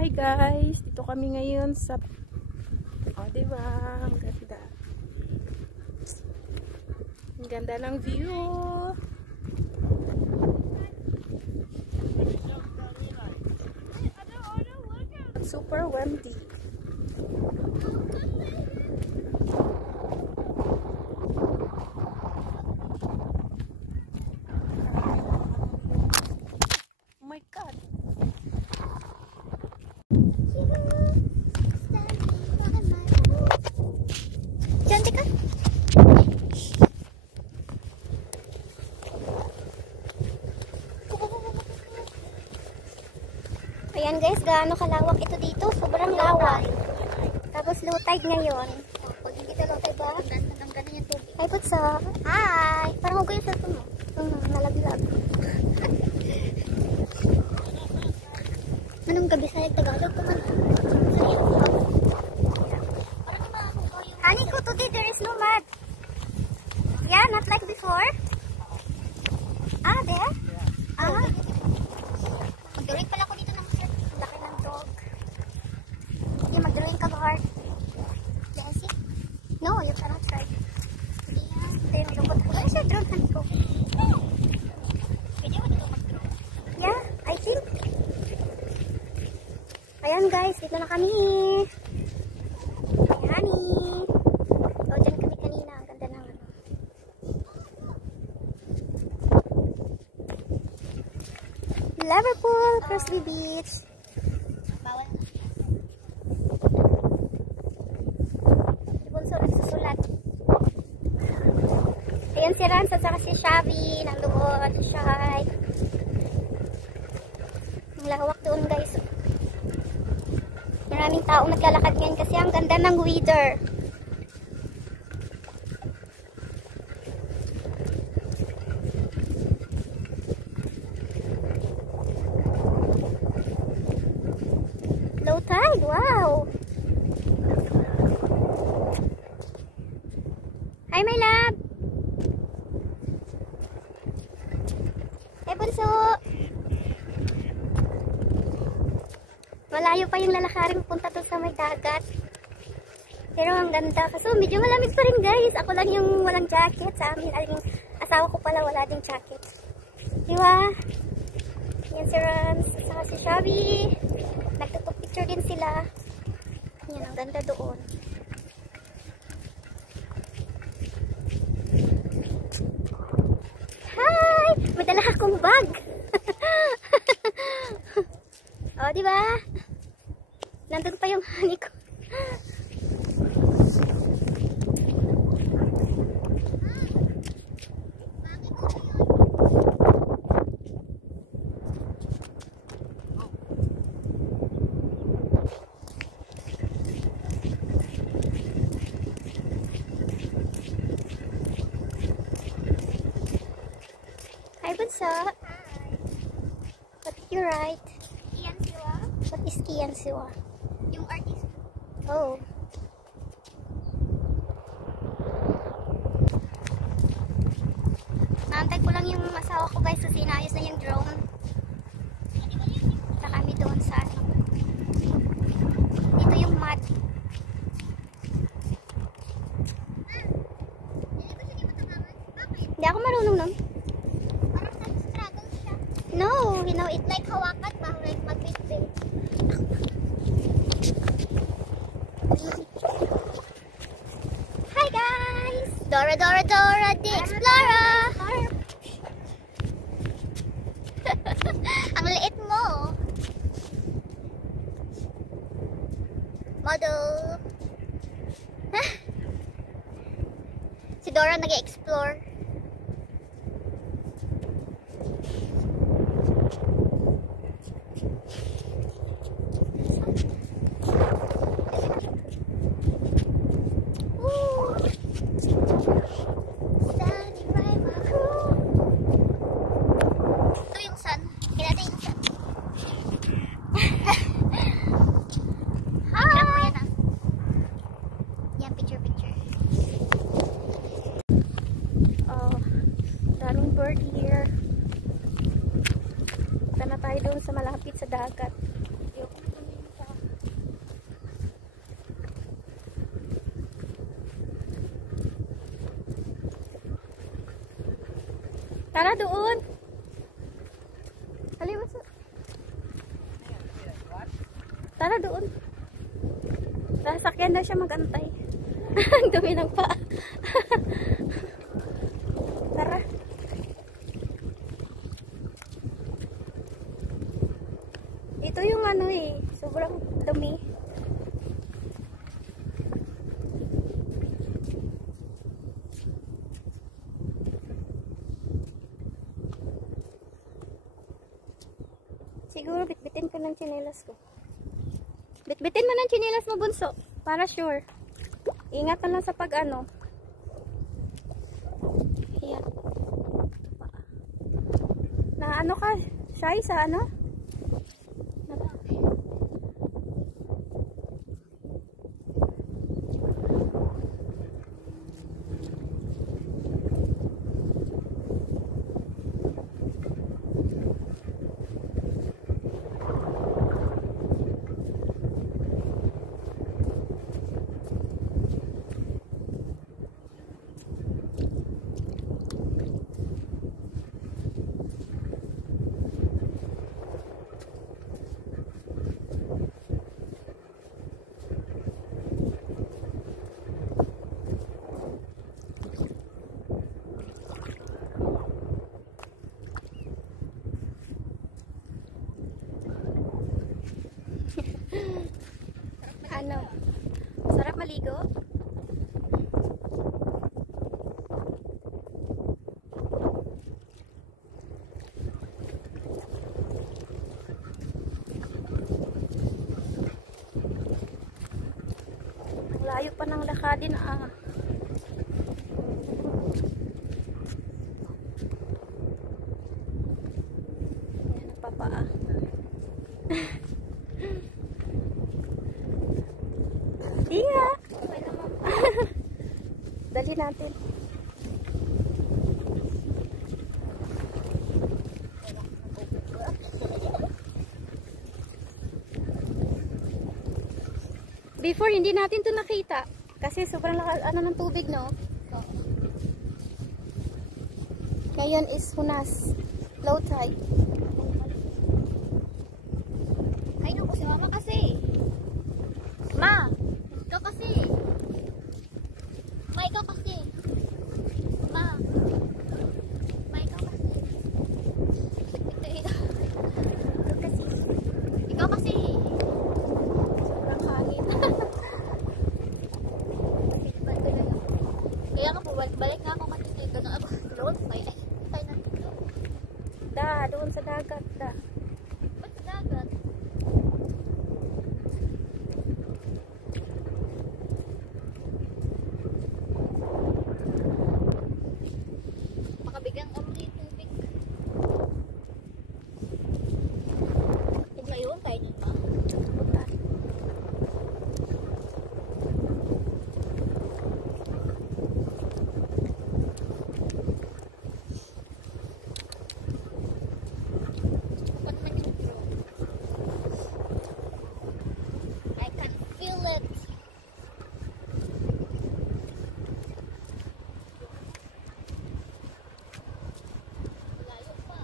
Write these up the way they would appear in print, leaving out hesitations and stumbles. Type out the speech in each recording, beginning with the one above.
Hi guys, dito kami ngayon sa diba? Ang ganda. Ang ganda ng view. Super windy. Oh my God. Cantik kan? Ayan guys, gaano kalawak ito dito. Sobrang lawak. Tapos low tide ngayon. Pag hindi ka low tide ba? Ang ganda yung tubig. Hi, Putsa. Hi! Parang huwag yung cellphone mo. Nalaglag. Anong gabi sa Tagalog? Honey ko, today there is no mud. Yeah, not like before. Ah, there? Ah. Mag-drawing pala ako dito ng laki ng dog. Sige, mag-drawing ka, Bart. Yeah, see? No, you cannot try. Yeah, then robot ko. Ano siya drone hand ko? Pwede mo dito mag-draw? Yeah, I think. Ayan guys, dito na kami. Hi, honey. O, dyan kami kanina. Ang ganda ng ano. Liverpool, Crosby Beach. Bawal na. Si Bunso nagsusulat. Ayan si Rans at saka si Shavi. Nandoon, si Shai. Ang lawak doon guys. Maraming taong naglalakad ngayon kasi ang ganda ng weather. Low tide, wow! Hi, my love! Hey, Bunso! Malayo pa yung lalakaring punta doon sa may dagat. Pero ang ganda. Kaso medyo malamig pa rin guys. Ako lang yung walang jacket sa amin. Yung asawa ko pala wala din jacket. Diba? Yan si Rams. Saka si Shavi. Nagtutok picture din sila. Yan, ang ganda doon. Hi! May dala akong bag. O, diba? Nandun pa yung honey ko. Hi, Bunso. What did you write? What is Kian Siwa? Yung artist. Oh. Naantay ko lang yung asawa ko guys kasi inaayos na yung drone. Sa kami doon sa ano. Dito yung mud. Hindi ako marunong nun. Parang nag-struggle siya. No, you know, it like hawakan ba? Like magbitbit. Hi guys! Dora Dora Dora the Explorer! Ang liit mo! Model! Si Dora nag-explore. bird here. Punta na tayo doon sa malapit sa dagat. Tara doon. Haliwa sa. Tara doon. Sasakyan daw siya magantay. Ang dumi ng paa. Tara. Ito yung ano eh. Sobrang dumi. Siguro bitbitin ko ng tsinelas ko. Bitbitin mo ng tsinelas mo, bunso. Para sure. Ingat na lang sa pag ano. Ayan. Na ano ka? Shy sa ano? Ano? Sarap maligo? Ang layo pa ng lakadin ah. Ayan, nagpapaa. Di nga. Dali natin. Before, hindi natin to nakita. Kasi sobrang ano ng tubig, no? Ngayon is hunas. Low tide. Ay, naku, si mama kasi. Ma! Ikaw kasi. Ma, ikaw kasi. Ma. Ma, ikaw kasi. Ikaw kasi. Ikaw kasi. Sobrang hangin. Kaya nga po, balik na ako matitigo na ako. Load, may tayo na. Da, doon sa dagat, da. Ba't sa dagat? Makabigang amoy yung tubig. Ngayon, tayo dyan pa. Punta. I can feel it. Layo pa.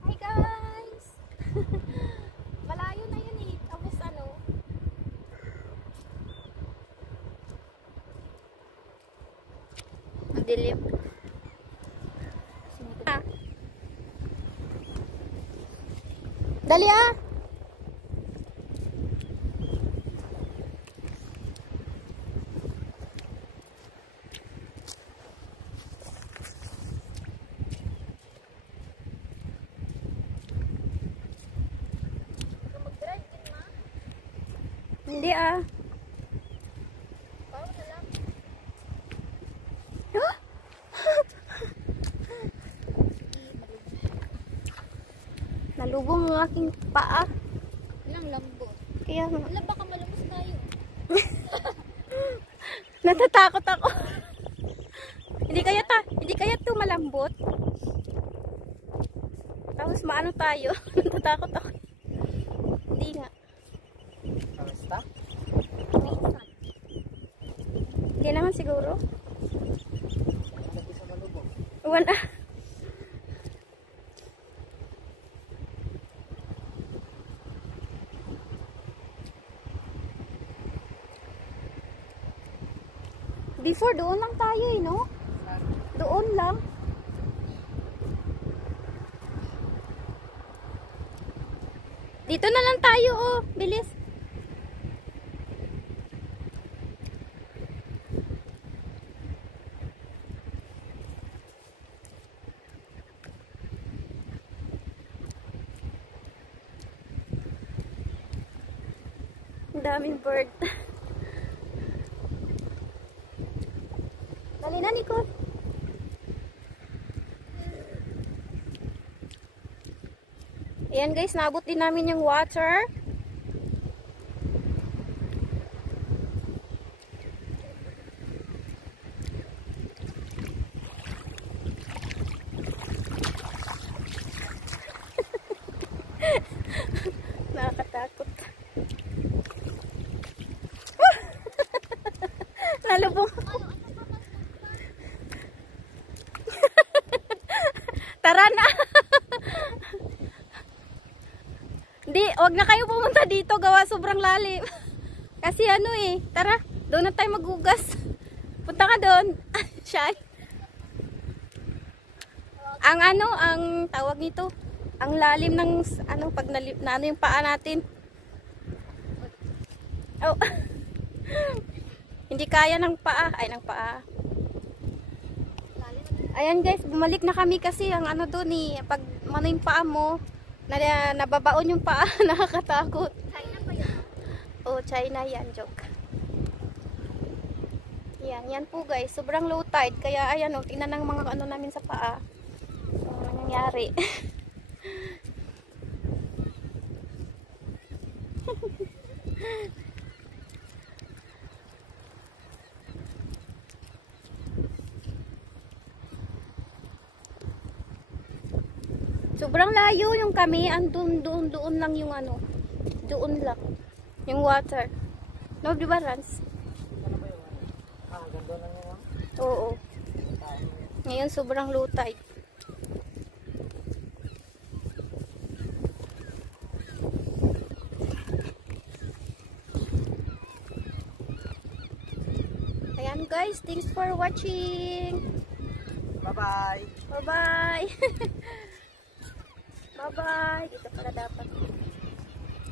Hi guys! Malayo na yun eh. Tapos ano? Madilim. Ah. Dali ah! Hindi ah. Parang na lang. Nalubong ang aking paa. Ilang lambot. Kaya nga. Wala, baka malumos tayo. Natatakot ako. Hindi kaya to malambot. Tapos maano tayo. Natatakot ako. Hindi nga. Kamusta? Hindi naman siguro. Lagi sa malubog. Wala. Before, doon lang tayo eh, no? Doon lang. Dito na lang tayo, oh. Bilis. Ang daming bird. Dali na, Nicole. Ayan guys, naabot din namin yung water. Nakakatakot. Nalubong. Tara na. Hindi, wag na kayo pumunta dito, gawa sobrang lalim. Kasi ano eh, tara, doon na tayo magugas. Punta ka doon. Shy. Ang ano, ang tawag nito, ang lalim ng ano pag na ano yung paa natin. Oh. Hindi kaya ng paa, ay ng paa. Ayan guys, bumalik na kami kasi ang ano doon eh, pag ano yung paa mo, nababaon yung paa, nakakatakot. China ba yun? Oh, China yan, joke. Yan po guys, sobrang low tide, kaya ayan oh, tingnan ng mga ano namin sa paa. So, ano nangyari? Sobrang layo yung kami, andun doon lang yung ano. Doon lang yung water. No, di ba, Rans? Ano ba yung ganda lang yun? Oo. Ngayon sobrang low tide. Ayan guys, thanks for watching. Bye-bye! Bye-bye! Bye-bye! Dito pala dapat.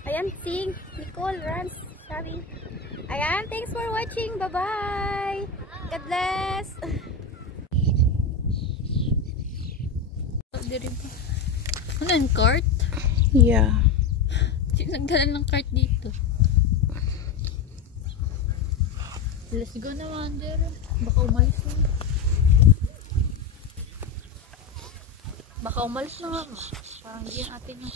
Ayan, Ting, Nicole, Rans, sorry. Ayan, thanks for watching. Bye-bye! God bless! Ano yung cart? Yeah. Nagdala ng cart dito. Let's go na, Wander. Baka umalis na. Baka umalis na nga. Parang hindi yung atin yung